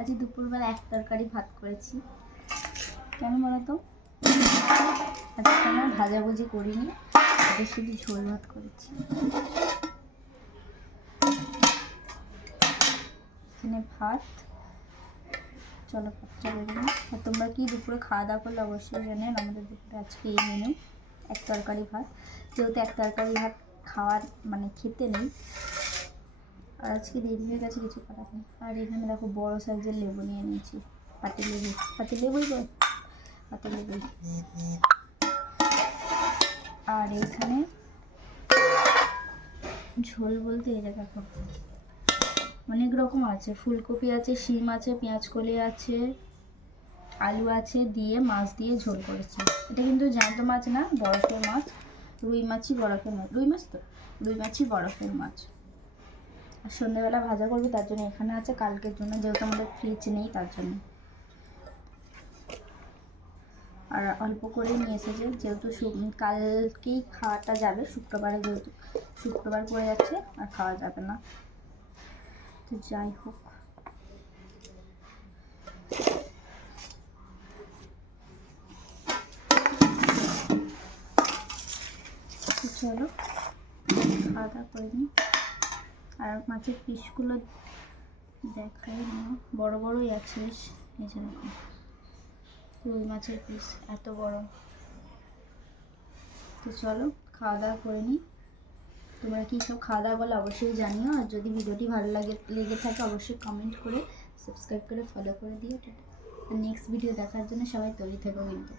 আজকে দুপুরবেলা এক তরকারি ভাত করেছি। কেন বলো তো, আজকে কোনো ভাজাভুজি করিনি, আজকে শুধু ঝোল ভাত করেছি। এখানে ভাত, চলো ভাতটা বেরোনো। আর তোমরা কি দুপুরে খাওয়া দাওয়া করলে অবশ্যই জানেন। আমাদের দুপুরে আজকে এই মেনু, এক তরকারি ভাত। যেহেতু এক তরকারি ভাত খাওয়ার মানে খেতে নেই, আর আজকে দেরি হয়ে গেছে, কিছু করার নেই। আর এখানে দেখো বড় সাইজের লেবু নিয়ে নিয়েছি, পাতি লেবুই বল, পাতি লেবুই। আর এইখানে ঝোল বলতে এই দেখো অনেক রকম আছে, ফুলকপি আছে, শিম আছে, পেঁয়াজ কলি আছে, আলু আছে, দিয়ে মাছ দিয়ে ঝোল করেছি। এটা কিন্তু জ্যান্ত মাছ না, বরফের মাছ, রুই মাছই বরফের মাছ, রুই মাছই বরফের মাছ। আর সন্ধ্যেবেলা ভাজা করবি, তার জন্য এখানে আছে কালকের জন্য, যেহেতু আমাদের ফ্রিজ নেই তার জন্য। আর অল্প করেই নিয়ে এসেছে, যেহেতু কালকেই খাওয়াটা যাবে, শুক্রবারে যেহেতু শুক্রবার পড়ে যাচ্ছে আর খাওয়া যাবে না, তো যাই হোক। চলো খাওয়া দাওয়া করে নিই। আর মাছের পিসগুলো দেখাই না, বড় বড়ই আছে বেশ, এই যে দেখো রুই মাছের পিস এত বড়। তো চলো খাওয়া দাওয়া করে নিই। তোমরা কী সব খাওয়া দাওয়া বলে অবশ্যই জানিও। আর যদি ভিডিওটি ভালো লেগে থাকে অবশ্যই কমেন্ট করে, সাবস্ক্রাইব করে, ফলো করে দিও। আর নেক্সট ভিডিও দেখার জন্য সবাই তৈরি থেকো কিন্তু।